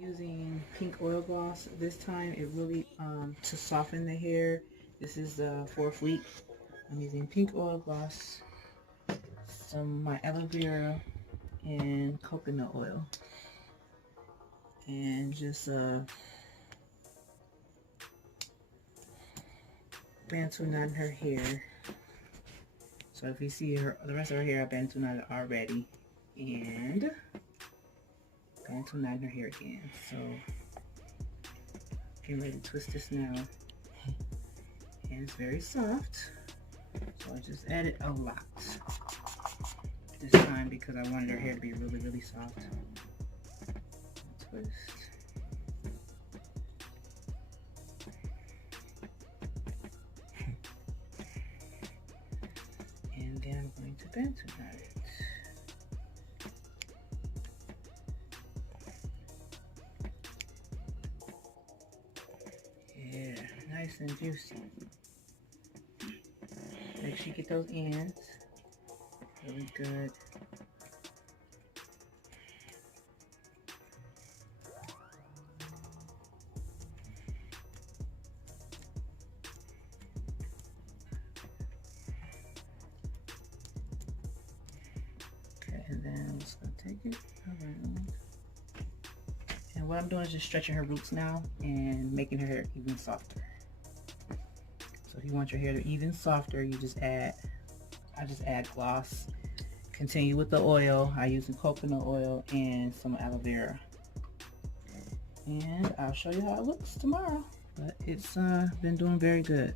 Using pink oil gloss this time. It really to soften the hair. This is the 4th week. I'm using pink oil gloss, some my aloe vera, and coconut oil, and just Bantu knotting her hair. So if you see her, the rest of her hair, I've Bantu knotted already, and Bantu knotting her hair again. So getting ready to twist this now, and it's very soft. So I just added a lot this time because I wanted her hair to be really, really soft. Twist. And then I'm going to Bantu knot it. Yeah, nice and juicy. Make sure you get those ends really good. Okay, and then I'm just gonna take it around. And what I'm doing is just stretching her roots now and making her hair even softer. So if you want your hair to be even softer, you just add, I just add gloss. Continue with the oil. I use some coconut oil and some aloe vera. And I'll show you how it looks tomorrow. But it's been doing very good.